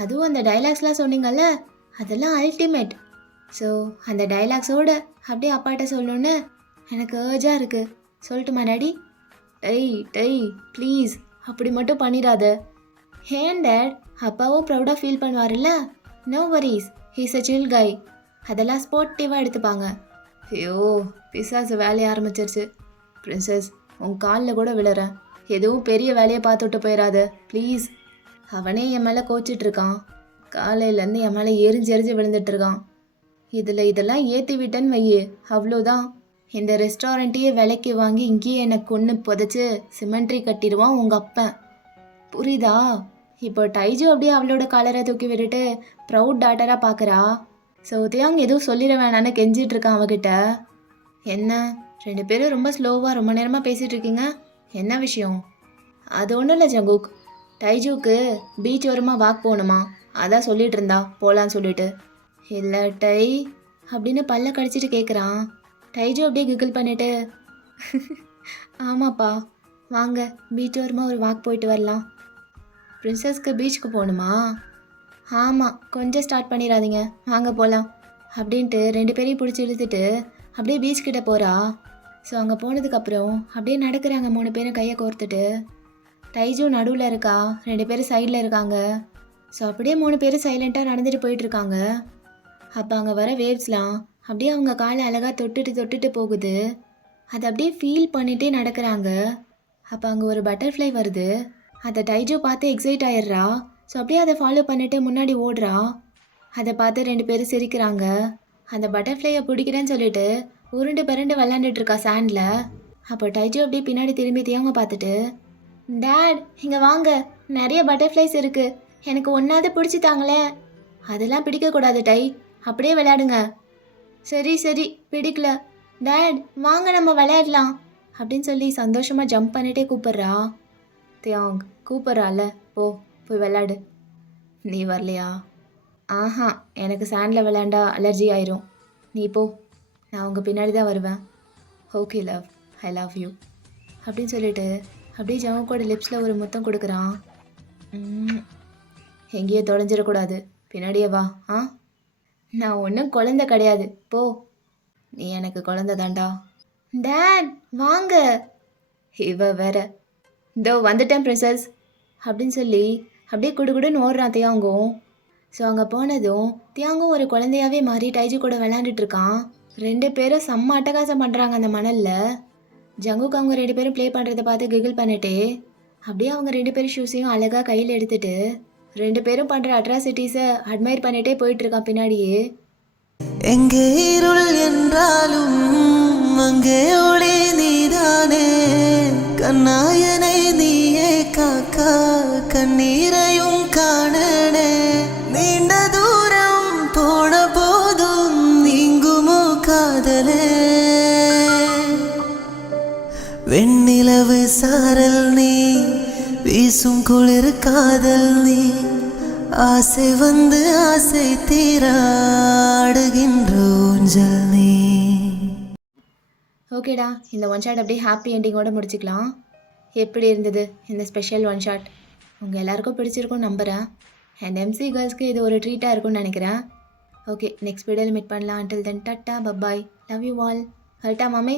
அதுவும் அந்த டைலாக்ஸ்லாம் சொன்னீங்கல்ல, அதெல்லாம் அல்டிமேட். ஸோ அந்த டைலாக்ஸோடு அப்படியே அப்பாட்ட சொல்லணுன்னு எனக்கு ஏர்ஜாக இருக்குது. சொல்லட்டுமா டாடி? டை டை ப்ளீஸ், அப்படி மட்டும் பண்ணிடாத. ஏன் டேட், அப்பாவும் ப்ரௌடாக ஃபீல் பண்ணுவார்ல. No worries, he's a chill guy. அதெல்லாம் ஸ்போர்ட்டிவாக எடுத்துப்பாங்க. ஐயோ, பிசாசு வேலையை ஆரம்பிச்சிருச்சு. பிரின்சஸ், உன் காலில் கூட விழுறேன், எதுவும் பெரிய வேலையை பார்த்துட்டு போயிடாத ப்ளீஸ். அவனே என் மேலே கோச்சிட்ருக்கான், காலையிலேருந்து என் மேலே எரிஞ்சு விழுந்துட்டுருக்கான். இதெல்லாம் ஏற்றி விட்டேன்னு வையே, அவ்வளோதான். இந்த ரெஸ்டாரண்ட்டையே விலைக்கு வாங்கி இங்கேயே என்னை கொன்று புதைச்சி சிமெண்ட்ரி கட்டிடுவான் உங்கள் அப்பன், புரியுதா? இப்போ டைஜு அப்படியே அவளோட காலரை தூக்கி விட்டுட்டு ப்ரவுட் டாட்டராக பார்க்குறா. ஸோ தியாங் எதுவும் சொல்லிட வேணான்னு கெஞ்சிட்ருக்கான் அவகிட்ட. என்ன 2 பேரும் ரொம்ப ஸ்லோவாக ரொம்ப நேரமாக பேசிகிட்டு இருக்கீங்க, என்ன விஷயம்? அது ஒன்றும் இல்லை ஜங்குக், டைஜுக்கு பீச் ஓரமாக வாக் போகணுமா, அதான் சொல்லிகிட்டு இருந்தா போகலான்னு சொல்லிட்டு. இல்லை டை அப்படின்னு பல்ல கடிச்சிட்டு கேட்குறான். டைஜு அப்படியே கிகிள் பண்ணிட்டு ஆமாப்பா, வாங்க பீச் ஓரமாக ஒரு வாக் போயிட்டு வரலாம். பிரின்சஸ்க்கு பீச்சுக்கு போகணுமா? ஆமாம், கொஞ்சம் ஸ்டார்ட் பண்ணிடாதீங்க, வாங்க போகலாம் அப்படின்ட்டு 2 பேரையும் பிடிச்சி இழுத்துட்டு அப்படியே பீச் கிட்ட போகிறா. ஸோ அங்கே போனதுக்கப்புறம் அப்படியே நடக்கிறாங்க 3 பேரும் கையை கோர்த்துட்டு. டைஜு நடுவில் இருக்கா, 2 பேரும் சைடில் இருக்காங்க. ஸோ அப்படியே 3 பேரும் சைலண்ட்டாக நடந்துட்டு போயிட்டுருக்காங்க. அப்போ அங்கே வர வேவ்ஸ்லாம் அப்படியே அவங்க காலை அழகாக தொட்டுட்டு போகுது. அதை அப்படியே ஃபீல் பண்ணிகிட்டே நடக்கிறாங்க. அப்போ அங்கே ஒரு பட்டர்ஃப்ளை வருது. அதை டைஜோ பார்த்து எக்ஸைட் ஆயிடுறா. ஸோ அப்படியே அதை ஃபாலோ பண்ணிட்டு முன்னாடி ஓடுறா. அதை பார்த்து 2 பேரும் சிரிக்கிறாங்க. அந்த பட்டர்ஃப்ளையை பிடிக்கிறேன்னு சொல்லிட்டு உருண்டு பரண்டு விளாண்டுட்டு இருக்கா சாண்டில். அப்போ டைஜோ அப்படியே பின்னாடி திரும்பி தேவங்க பார்த்துட்டு, டேட் இங்கே வாங்க, நிறைய பட்டர்ஃப்ளைஸ் இருக்குது, எனக்கு ஒன்றாவது பிடிச்சி தாங்களே. அதெல்லாம் பிடிக்கக்கூடாது டை, அப்படியே விளையாடுங்க. சரி சரி, பிடிக்கல. டேட் வாங்க நம்ம விளையாடலாம் அப்படின்னு சொல்லி சந்தோஷமாக ஜம்ப் பண்ணிகிட்டே கூப்பிட்றா. தியாங் கூப்பிட்றால, போய் விளையாடு. நீ வரலையா? ஆஹா, எனக்கு சாண்டில் விளையாண்டா அலர்ஜி ஆயிரும், நீ போ, நான் உங்கள் பின்னாடி தான் வருவேன். Okay love, I love you அப்படின்னு சொல்லிட்டு அப்படியே ஜவங்கோட லிப்ஸில் ஒரு முத்தம் கொடுக்குறான். எங்கேயே தொலைஞ்சிடக்கூடாது, பின்னாடியே வா. ஆ, நான் ஒன்றும் குழந்தை கிடையாது, போ. நீ எனக்கு குழந்தை தாண்டா. டேட் வாங்க. இவ வேற, இதோ வந்துட்டேன் பிரின்சஸ் அப்படின்னு சொல்லி அப்படியே குடுகுடுன்னு ஓடுறான் தியாங்கும். ஸோ அங்கே போனதும் தியாங்கும் ஒரு குழந்தையாவே மாறி டைஜு கூட விளையாண்டுட்டு இருக்கான். 2 பேரும் செம்ம அட்டகாசம் பண்ணுறாங்க அந்த மணலில். ஜங்குக்கு அவங்க 2 பேரும் ப்ளே பண்ணுறதை பார்த்து கிகிள் பண்ணிட்டே அப்படியே அவங்க 2 பேரும் ஷூஸையும் அழகாக கையில் எடுத்துட்டு 2 பேரும் பண்ணுற அட்ராசிட்டிஸை அட்மையர் பண்ணிகிட்டே போயிட்டுருக்கான் பின்னாடியே. எங்கே இருள் என்றாலும் அங்கே ஒளி நீதானே, கண்ணாயனை நீயே காக்கா கண்ணீரையும் காணனே, நீண்ட தூரம் போன போதும் நீங்குமோ காதலே, வெண்ணிலவு சாரல் நீ வீசும் குளிர் காதல் நீ, ஆசை வந்து ஆசை தீராடுகின்ற ஊஞ்சல் நீ. ஓகேடா, இந்த ஒன் ஷாட் அப்படியே ஹாப்பி எண்டிங்கோட முடிச்சுக்கலாம். எப்படி இருந்தது இந்த ஸ்பெஷல் ஒன் ஷாட்? உங்கள் எல்லாருக்கும் பிடிச்சிருக்கும்னு நம்புகிறேன். அண்ட் எம்சி கேர்ள்ஸ்க்கு இது ஒரு ட்ரீட்டாக இருக்கும்னு நினைக்கிறேன். ஓகே, நெக்ஸ்ட் வீடியோவில் மீட் பண்ணலாம். until then டாட்டா பப்பாய், லவ் யூ ஆல். கரெக்டாக மாமே?